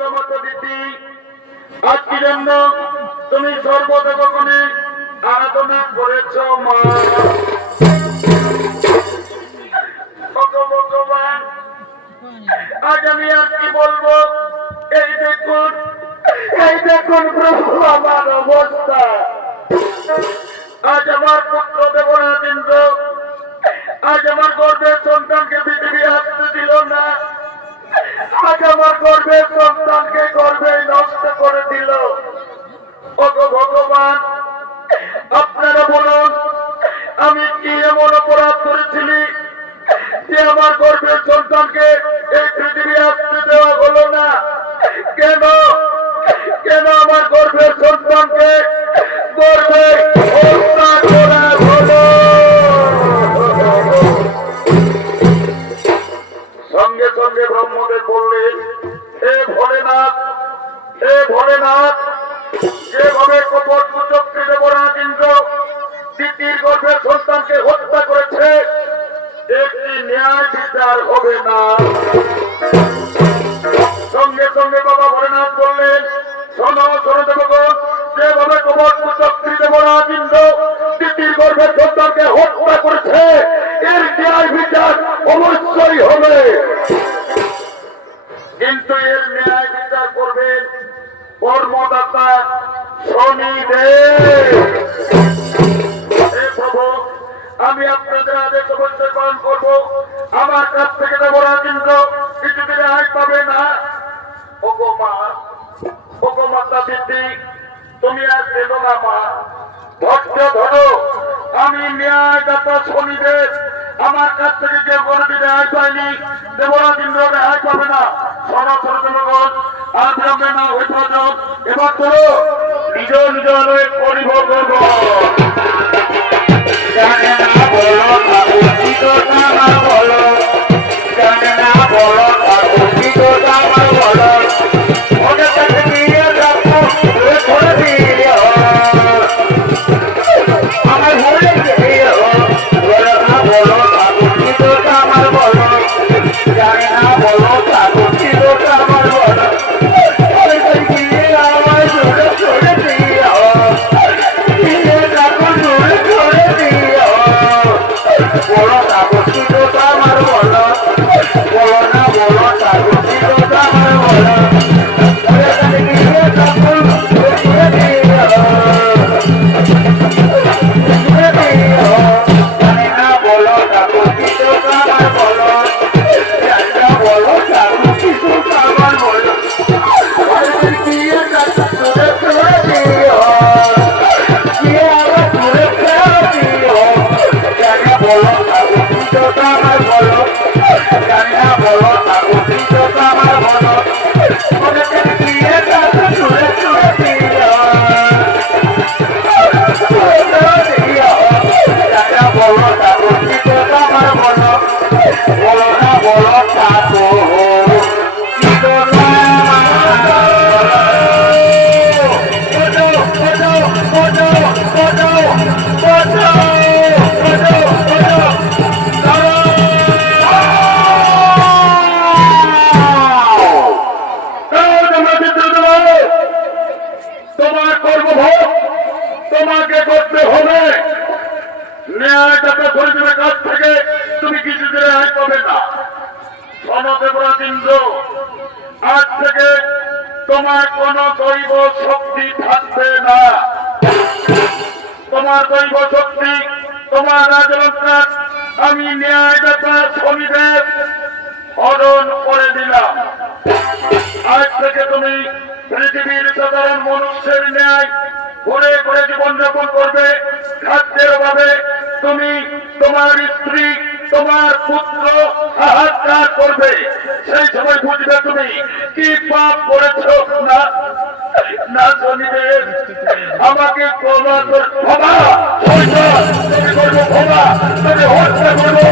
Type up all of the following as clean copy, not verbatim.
ভগবত দিদি আজকে জন্য তুমি সর্বদেবগণে আরাধনা করেছ মা। ভগবান আজ আমি আর কি বলবো, এই দেখুন প্রভু আমার অবস্থা। আজ আমার পুত্র দেবরাজ ইন্দ্র আজ আমার গর্ভের সন্তানকে পৃথিবী আসতে দিল না। আজ আমার গর্ভের সন্তানকে গর্ভে নষ্ট করে দিল। ওগো ভগবান, আপনারা বলুন আমি কি এমন অপরাধ করেছিলি যে আমার গর্ভের সন্তানকে এই পৃথিবী আসতে দেওয়া হলো না? কেন কেন আমার গর্ভের সন্তানকে গর্ভে হত্যা করা হলো? সঙ্গে সঙ্গে ব্রহ্মদেব বললেন, হে ভোলেনাথ, হে ভোলেনাথ, যেভাবে কপট কুচক্রী দেবরাজ ইন্দ্র তিতির গর্ভের সন্তানকে হত্যা করেছে, একটি ন্যায় বিচার হবে না। সঙ্গে সঙ্গে বাবা ভোলেনাথ বললেন, শোনো শোনো দেবগণ, যেভাবে কপট কুচক্রী দেবরাজ ইন্দ্র তিতির গর্ভের সন্তানকে হত্যা করেছে, এর ন্যায় বিচার অবশ্যই হবে। কিন্তু এর ন্যায় বিচার করবেন কর্মদাতা শনিদেব। হে প্রভু, আমি আপনাদের আদেশ অবশ্যই পালন করব। আমার কাছ থেকে দেবরাজ ইন্দ্র কিছুদিন রেহাই পাবে না। ওগো মা, ওগো মাতা দিদি, তুমি আর দেব না মা, ধৈর্য ধরো। আমি ন্যায়দাতা শনিদেব, আমার কাছ থেকে যে গরিবী রেহাই পায়নি, দেবরাজ ইন্দ্র রেহাই পাবে না। শোনো শোনো দেবগণ, আর বিলম্বে না হয়ে প্রয়োজন, এবার করো নিজ নিজ আলোয় পরিবর্তন জানে না বলো উচিত আমার বলো, জানে না বলো উচিত আমার বলো, ওদের কাছে নিয়ে রাখো করে দিয়ে আমার ভুলে গিয়ে বলো না বলো উচিত আমার বলো, জানে না বলো উচিত আমার বলো, ওদের গিয়ে আমার জোরে জোরে দিয়ে দিয়ে রাখো জোরে জোরে দিয়ে বলো না উচিত আমার বলো, বলো না বলো উচিত আমার বলো, ওদের গিয়ে রাখো জোরে জোরে দিয়ে জানে না বলো উচিত আমার বলো, জানে না বলো উচিত আমার বলো, ওদের গিয়ে রাখো জোরে জোরে দিয়ে দিয়ে আবার জোরে জোরে দিয়ে জানে বলো উচিত আমার বলো, জানে না বলো উচিত আমার বলো, ওদের গিয়ে রাখো জোরে জোরে দিয়ে বলো উচিত আমার বলো, বলো না বলো ঠাকুর তোমার কর্মভোগ তোমাকে করতে হবে। ন্যায়দাতা শনিদেবের কাছ থেকে তুমি কিছুদিন রেহাই পাবে না। দেবরাজ ইন্দ্র, আজ থেকে তোমার কোন দৈব শক্তি থাকবে না। তোমার দৈব শক্তি, তোমার রাজরত্নার আমি ন্যায়দাতা শনিদেব হরণ করে দিলাম। আজ থেকে তুমি পৃথিবীর সাধারণ মানুষের ন্যায় ঘুরে ঘুরে জীবনযাপন করবে। খাদ্যের অভাবে তুমি, তোমার স্ত্রী, তোমার পুত্র হাহাকার করবে। সেই সময় বুঝবে তুমি কি পাপ করেছ। না না শনিদেব, আমাকে ক্ষমা ক্ষমা তুমি করবো, ক্ষমা তুমি হত্যা করবো।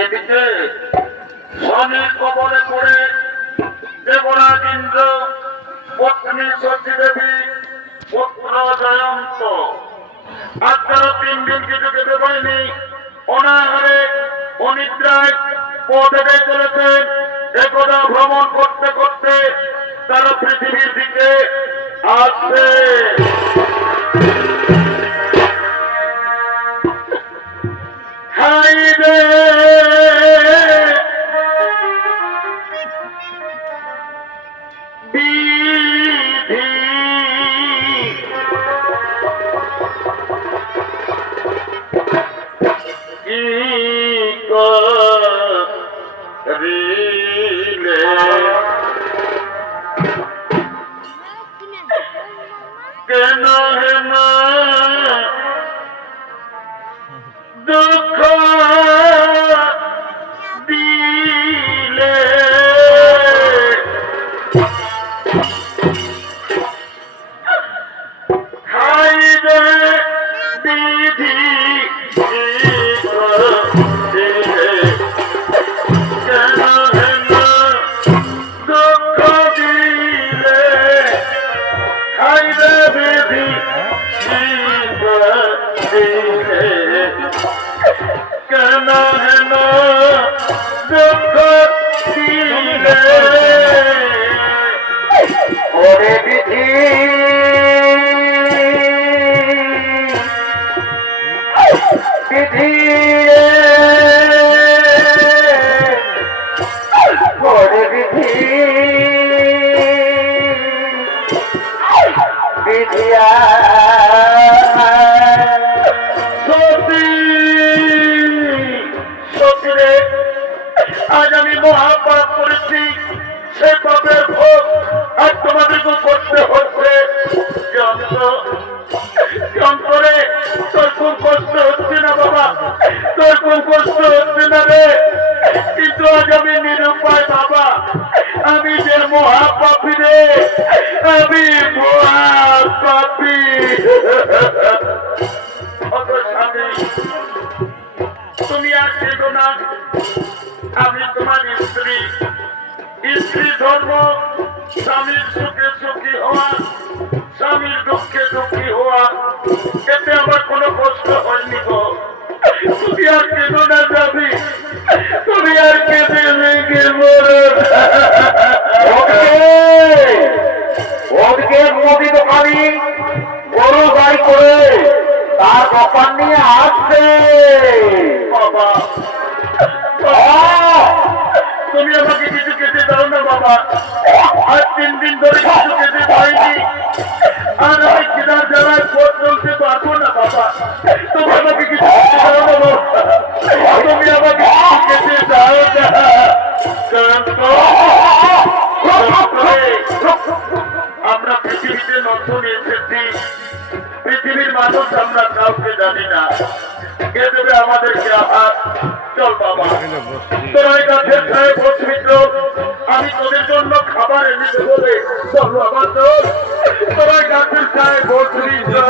এদিকে শনির কবলে পড়ে দেবরাজ ইন্দ্র পত্নী সতী দেবী, পুত্র জয়ন্ত। আজ তারা 3 দিন কিছু খেতে পায়নি, অনাহারে অনিদ্রায় পথ হেঁটে চলেছেন। একদা ভ্রমণ করতে করতে তারা পৃথিবীর দিকে আসছে। হাই রে বিধি, কি করিলে কেন হেন দুঃখ দিলে। হাই রে বিধি, কি করিলে কেন হেন দুঃখ দিলে। হাই রে বিধি, কি করিলে কেন হেন দুঃখ দিলে। ওরে বিধি, বিধি ওরে বিধি, বিধিয়া সতী, সতী রে আজ আমি মহাপাপ করেছি। সে পাপের ভোগ আজ তোমাদেরকে করতে হচ্ছে। যন্ত্রে তোর খুব কষ্ট হচ্ছে না বাবা, তোর খুব কষ্ট হচ্ছে না রে, কিন্তু আজ আমি নিরুপায় বাবা। আমি যে মহাপাপী রে, আমি মহাপাপী। স্বামী তুমি আর কেঁদো না, আমি তোমার স্ত্রী। স্ত্রী ধর্ম স্বামীর সুখে সুখী হওয়া, স্বামীর দুঃখে দুঃখী হওয়া, এতে আমার কোনো কষ্ট হয়নি গো। তুমি আর কেঁদো না যাবি, তুমি আর কেঁদে লেগে মরো। ওদিকে মুদি দোকানি গরু গাড়ি করে তার দোকান নিয়ে আসছে। বাবা তুমি আমাকে কিছু খেতে দাও না বাবা, আজ 3 দিন ধরে কিছু খেতে পাইনি, আর আমি খিদার জ্বালায় পথ চলতে পারবো না বাবা। তুমি আমাকে কিছু খেতে দাও না বাবা, তুমি আমাকে কিছু খেতে দাও না। আমরা পৃথিবীতে নতুন এসেছি, পৃথিবীর মানুষ আমরা কাউকে জানি না, কে দেবে আমাদেরকে আহার। চল বাবা, তোরা এই গাছের ছায় বসবি তো, আমি তোদের জন্য খাবার এনে দেবো রে। চল বাবা চল, তোরা এই গাছের ছায় বসবি তো।